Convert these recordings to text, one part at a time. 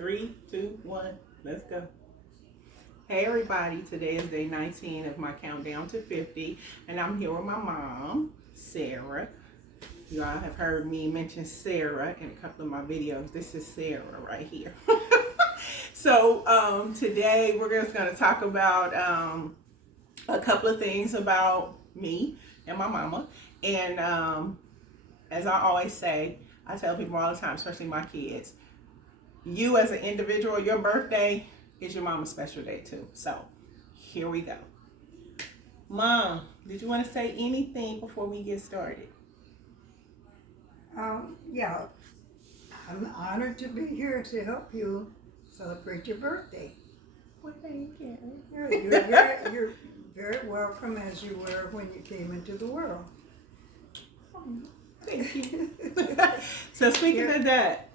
Three, two, one, let's go. Hey everybody, today is day 19 of my countdown to 50, and I'm here with my mom, Sarah. You all have heard me mention Sarah in a couple of my videos. This is Sarah right here. So today we're just going to talk about a couple of things about me and my mama. And as I always say, I tell people all the time, especially my kids, you as an individual, your birthday is your mama's special day too. So here we go. Mom, did you want to say anything before we get started? Yeah, I'm honored to be here to help you celebrate your birthday. Well, thank you. You're very welcome, as you were when you came into the world. Thank you. So speaking of that,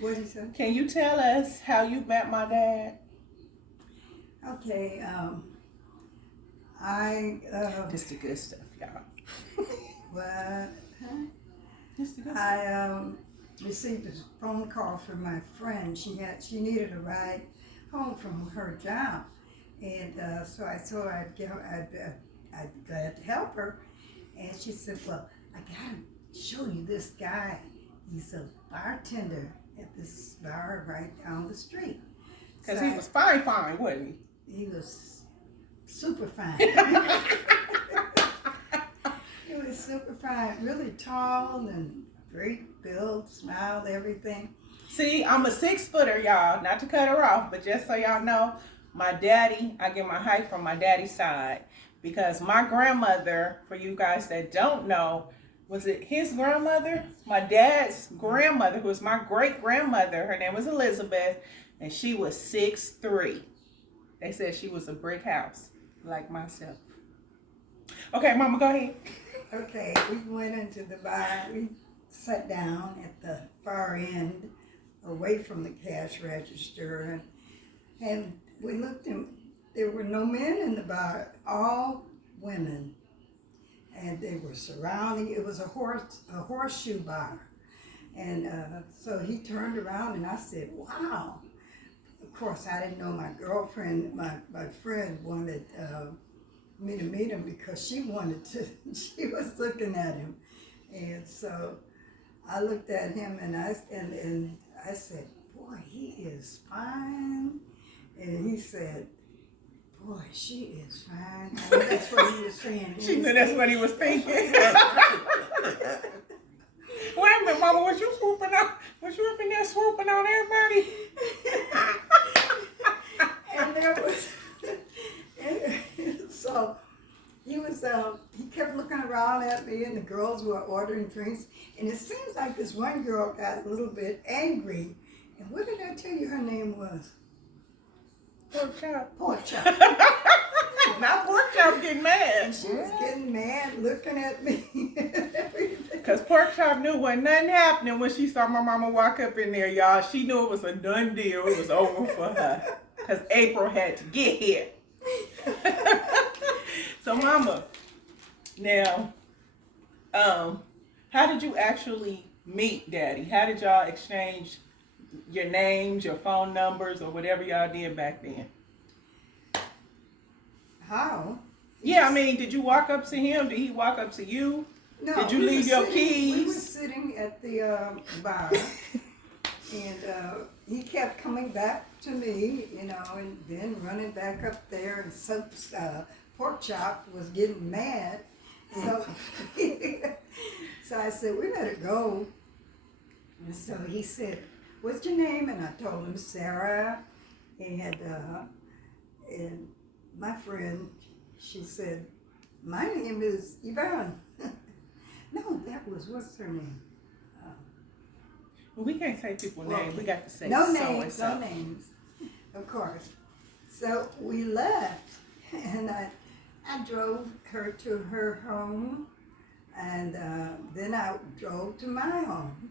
What he said? can you tell us how you met my dad? Okay, I Just the good stuff, y'all. what? Just the good stuff. I received a phone call from my friend. She needed a ride home from her job, and so I thought I'd glad to help her. And she said, "Well, I gotta show you this guy. He's a bartender at this bar right down the street." Because So he was fine, wasn't he was super fine. He was super fine, really tall and great build, smiled, everything. he? See, I'm a 6-footer, y'all. Not to cut her off, but just so y'all know, my daddy, I get my height from my daddy's side. Because my grandmother, for you guys that don't know, was it his grandmother? My dad's grandmother, who was my great grandmother, her name was Elizabeth, and she was 6'3". They said she was a brick house, like myself. Okay, Mama, go ahead. Okay, we went into the bar. We sat down at the far end, away from the cash register, and we looked, and there were no men in the bar, all women, and they were surrounding. It was a horseshoe bar, and so he turned around, and I said, "Wow." Of course, I didn't know my girlfriend, my friend wanted me to meet him because she wanted to. She was looking at him, and so I looked at him, and I said, "Boy, he is fine." And he said, "Boy, she is fine." And that's what he was saying. She knew that's what he was thinking. Wait a minute, Mama, was you swooping on? Was you up in there swooping on everybody? And there was, and so he was. He kept looking around at me, and the girls were ordering drinks. And it seems like this one girl got a little bit angry. And what did I tell you her name was? Pork chop. Pork Chop. Not pork chop getting mad. And she was getting mad, looking at me. And everything. Because pork chop knew wasn't nothing happening when she saw my mama walk up in there, y'all. She knew it was a done deal. It was over for her. Because April had to get here. So, Mama, now, how did you actually meet Daddy? How did y'all exchange your names, your phone numbers, or whatever y'all did back then? How? Yeah, I mean, did you walk up to him? Did he walk up to you? No, Did you we leave were your sitting- We were keys? sitting at the bar, and he kept coming back to me, and then running back up there, and so Pork Chop was getting mad. So, so I said, "We better go." And so he said, "What's your name?" And I told him Sarah, and my friend, she said, "My name is Yvonne." No, that was, what's her name? Well, we can't say people's names. We got to say No so names, and so. no names, of course. So we left, and I drove her to her home, and then I drove to my home,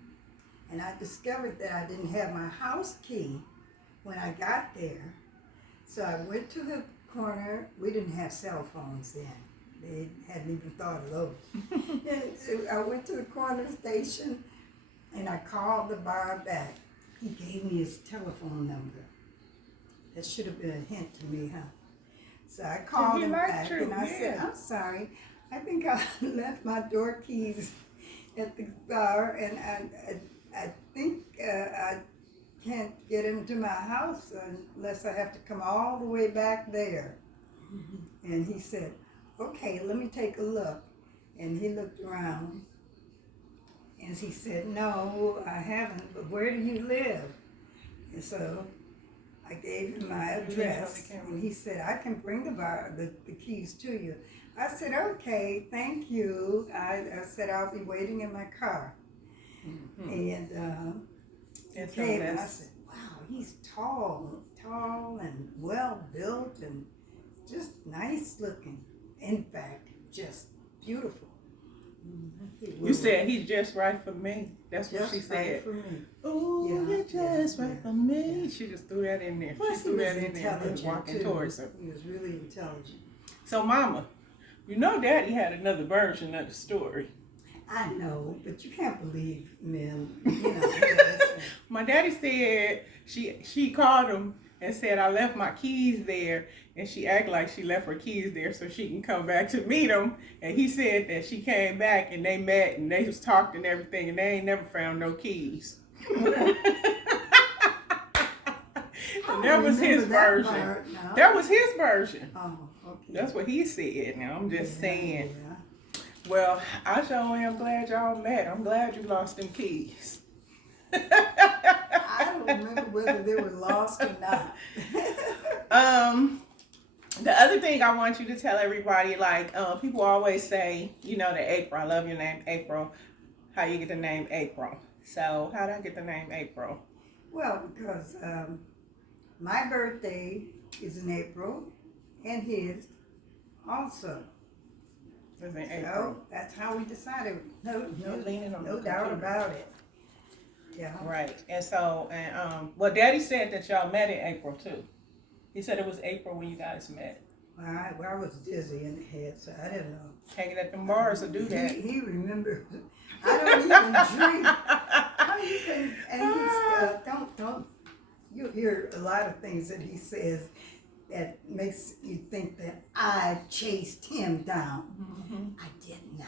and I discovered that I didn't have my house key when I got there. So I went to the corner. We didn't have cell phones then. They hadn't even thought of those. And so I went to the corner station, and I called the bar back. he gave me his telephone number. That should have been a hint to me, huh? So I called him back and I said, I'm sorry, I think I left my door keys at the bar, and I think I can't get into my house unless I have to come all the way back there. And he said, okay, let me take a look. And he looked around and he said, no, I haven't, but where do you live? And so I gave him my address, and he said, I can bring the keys to you. I said, okay, thank you. I said, I'll be waiting in my car. And he came, and I said, wow, he's tall and well built and just nice looking. In fact, just beautiful. You said he's just right for me. That's what she said. Right for me. Oh, you're just right for me. She just threw that in there. Plus, she threw that in there and walking towards her. He was really intelligent. So, Mama, you know Daddy had another version of the story. I know, but you can't believe men. My daddy said she called him and said, I left my keys there, and she acted like she left her keys there so she can come back to meet him. And he said that she came back and they met and they was talking and everything, and they ain't never found no keys. And that was his version. No. That was his version. Oh, okay. That's what he said. Now I'm just saying. Yeah. Well, I sure am glad y'all met. I'm glad you lost them keys. I don't remember whether they were lost or not. The other thing I want you to tell everybody, like, people always say, you know, the April. I love your name, April. How you get the name April? So, how did I get the name April? Well, because my birthday is in April, and his also. It's in April. So that's how we decided. No the doubt about it. Yeah. Right. And so, well, Daddy said that y'all met in April too. He said it was April when you guys met. Well, I was dizzy in the head, so I didn't know. Hanging at the bars to do that. He remembered. I don't even drink. How you can? And don't. You'll hear a lot of things that he says that makes you think that I chased him down. Mm-hmm. I did not.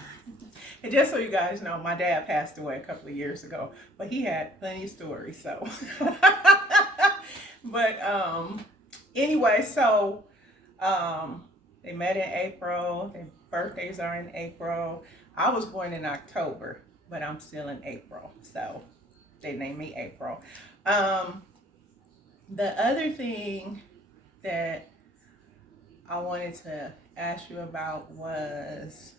And just so you guys know, my dad passed away a couple of years ago, but he had plenty of stories. So, but anyway, so they met in April. Their birthdays are in April. I was born in October, but I'm still in April, so they named me April. The other thing that I wanted to ask you about was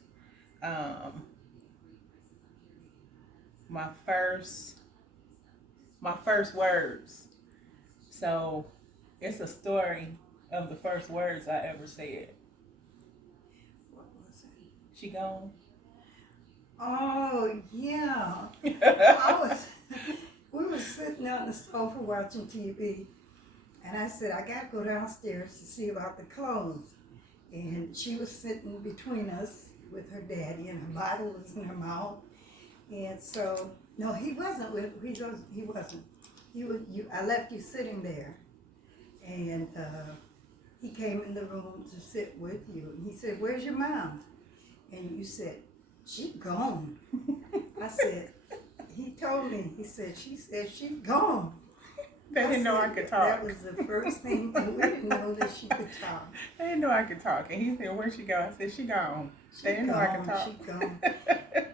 my first words. So it's a story of the first words I ever said. What was it? She gone? Oh yeah. We were sitting on the sofa watching TV, and I said, I gotta go downstairs to see about the clothes. And she was sitting between us with her daddy, and her bottle was in her mouth. And so, no, he wasn't. He wasn't. I left you sitting there, and he came in the room to sit with you. And he said, "Where's your mom?" And you said, "She gone." I said, he told me. He said, "She said she's gone." They didn't know I could talk. That was the first thing, and we didn't know that she could talk. They didn't know I could talk. And he said, "Where'd she go?" I said, "She gone." They didn't know I could talk. She gone.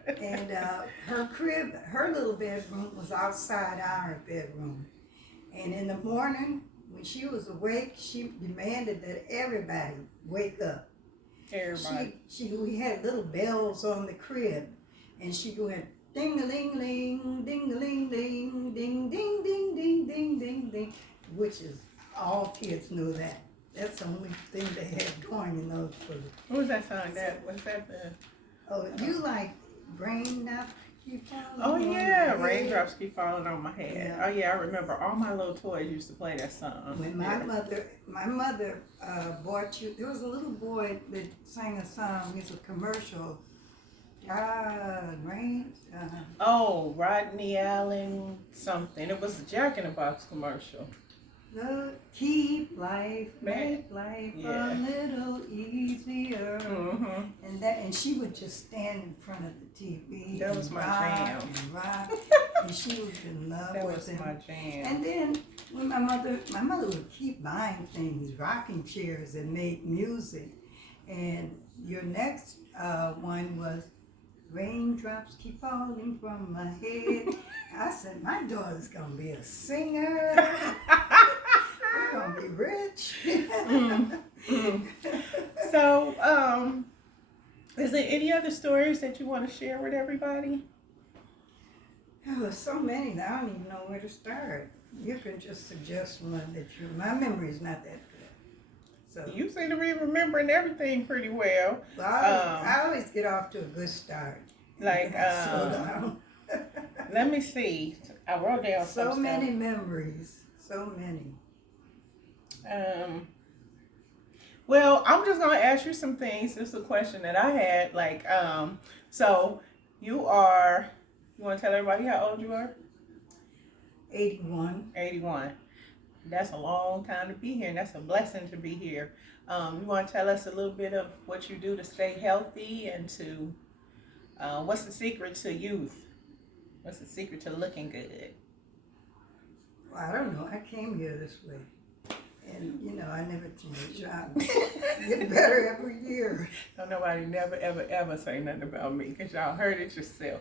And her crib, her little bedroom was outside our bedroom. And in the morning, when she was awake, she demanded that everybody wake up. Everybody. We had little bells on the crib, and she went ding-a-ling-ling, ding-a-ling-ling, ding, ding, ding, ding, ding, ding, ding, which is, all kids know that. That's the only thing they had going in those for the... What was that song? Was that the... Oh, you like Raindrops Keep Falling Oh, on yeah, My Raindrops Keep Falling on My Head. Yeah. Oh, yeah, I remember all my little toys used to play that song. When my mother bought you, there was a little boy that sang a song, it was a commercial, Rain. Oh, Rodney Allen something. It was a Jack in the Box commercial. Look, keep life, Man. make life Yeah. a little easier. Mm-hmm. And she would just stand in front of the TV. That was and my rock jam. And rock, and she was in love That with was him. my jam. And then when my mother would keep buying things, rocking chairs that made music. And your next one was raindrops keep falling from my head. I said, my daughter's gonna be a singer. We're gonna be rich. So, is there any other stories that you want to share with everybody? Oh, there's so many that I don't even know where to start. You can just suggest one that my memory's not that good. So You seem to be remembering everything pretty well. I always get off to a good start. Like, Slow down. let me see. I wrote down some So stuff. many memories. So many. Well, I'm just gonna ask you some things. This is a question that I had. Like, so you want to tell everybody how old you are? 81. 81. That's a long time to be here, and that's a blessing to be here. You want to tell us a little bit of what you do to stay healthy and to what's the secret to youth? What's the secret to looking good? Well, I don't know. I came here this way. And, I never change. I get better every year. Don't nobody never, ever, ever say nothing about me because y'all heard it yourself.